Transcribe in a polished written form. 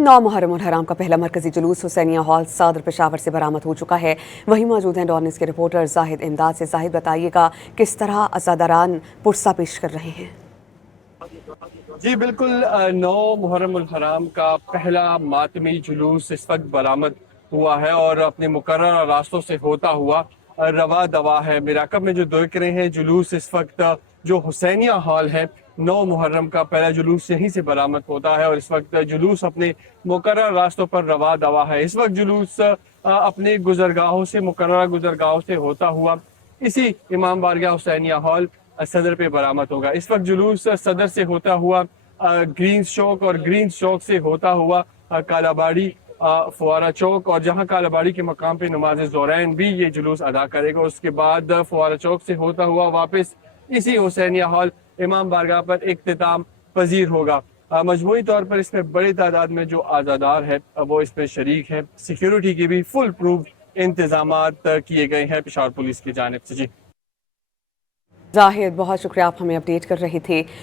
9 मुहर्रम उल हराम का पहला मरकजी जुलूस हुसैनिया हॉल सदर पेशावर से बरामद हो चुका है। वहीं मौजूद हैं डॉन न्यूज़ के रिपोर्टर जाहिद इमदाद से। जाहिद, बताइएगा किस तरह अज़ादारान पुरसा पेश कर रहे हैं? जी बिल्कुल, 9 मुहर्रम उल हराम का पहला मातमी जुलूस इस वक्त बरामद हुआ है और अपने मुकर्रर रास्तों से होता हुआ रवा दवा है। मिराकब में जो देख रहे हैं जुलूस इस वक्त जो हुसैनिया हॉल है, 9 मुहर्रम का पहला जुलूस यहीं से बरामद होता है और इस वक्त जुलूस अपने मुकर्रर रास्तों पर रवा दवा है। इस वक्त जुलूस अपने गुजरगाहों से, मुकर्रर गुजरगाहों से होता हुआ इसी इमाम बारगाह हुसैनिया हॉल सदर पे बरामद होगा। इस वक्त जुलूस सदर से होता हुआ ग्रीन चौक और ग्रीन चौक से होता हुआ कालाबाड़ी, फुआरा चौक, और जहां कालाबाड़ी के मकाम पे नमाज ज़ोरैन भी ये जुलूस अदा करेगा। उसके बाद फुआरा चौक से होता हुआ वापस इसी हुसैनिया हॉल इमाम बारगाह पर इख्तिताम पजीर होगा। मजमूई तौर पर इसमें बड़ी तादाद में जो आज़ादार है वो इसमें शरीक है। सिक्योरिटी की भी फुल प्रूफ इंतजामात किए गए हैं पेशावर पुलिस की जानिब से। जी जाहिद, बहुत शुक्रिया, आप हमें अपडेट कर रहे थे।